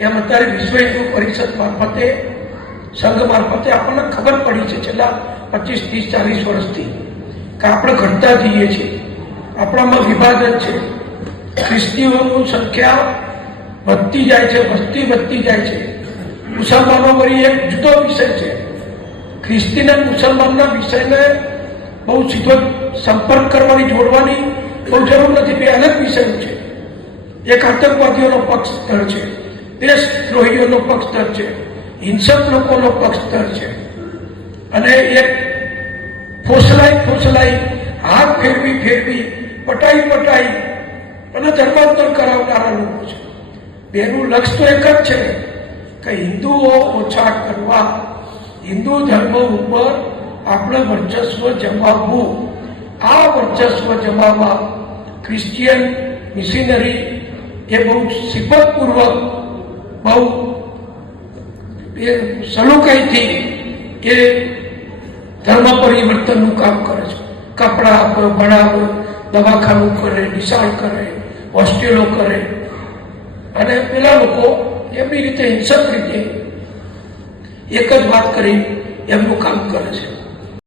એમ અત્યારે વિશ્વ હિન્દુ પરિષદ મારફતે સંઘ મારફતે આપણને ખબર પડી છે છેલ્લા 25, 30, 40 વર્ષથી કે આપણે ઘટતા જઈએ છીએ, આપણામાં વિભાજન છે, ખ્રિસ્તીઓની સંખ્યા વધતી જાય છે, વસ્તી વધતી જાય છે. મુસલમાનો વળી એક જુદો વિષય છે. ખ્રિસ્તીને મુસલમાનના વિષયને બહુ સીધો સંપર્ક કરવાની, જોડવાની બહુ જરૂર નથી. બે અલગ વિષયો છે. એક આતંકવાદીઓનો પક્ષધર છે, દેશદ્રોહીઓનો પક્ષધર છે, હિંસક લોકોનો પક્ષધર છે, અને એક ફોસલાઈ હાથ ફેરવી પટાઈ અને ધર્માંતર કરાવનારા લોકો છે. બેનું લક્ષ્ય તો એક જ છે કે હિન્દુઓ ઓછા કરવા, હિન્દુ ધર્મ ઉપર આપણે વર્ચસ્વ જમાવવું. આ વર્ચસ્વ જમાવવા ક્રિશ્ચિયન મિશનરી એ બહુ સિફતપૂર્વક, બહુ સલુકાઈથી એ ધર્મ પરિવર્તનનું કામ કરે છે. કપડા આપે, ભણાવે, દવાખાનું કરે, નિશાળ કરે, હોસ્ટેલો કરે, અને પેલા લોકો એમની રીતે હિંસક રીતે એક જ વાત કરી એમનું કામ કરે છે.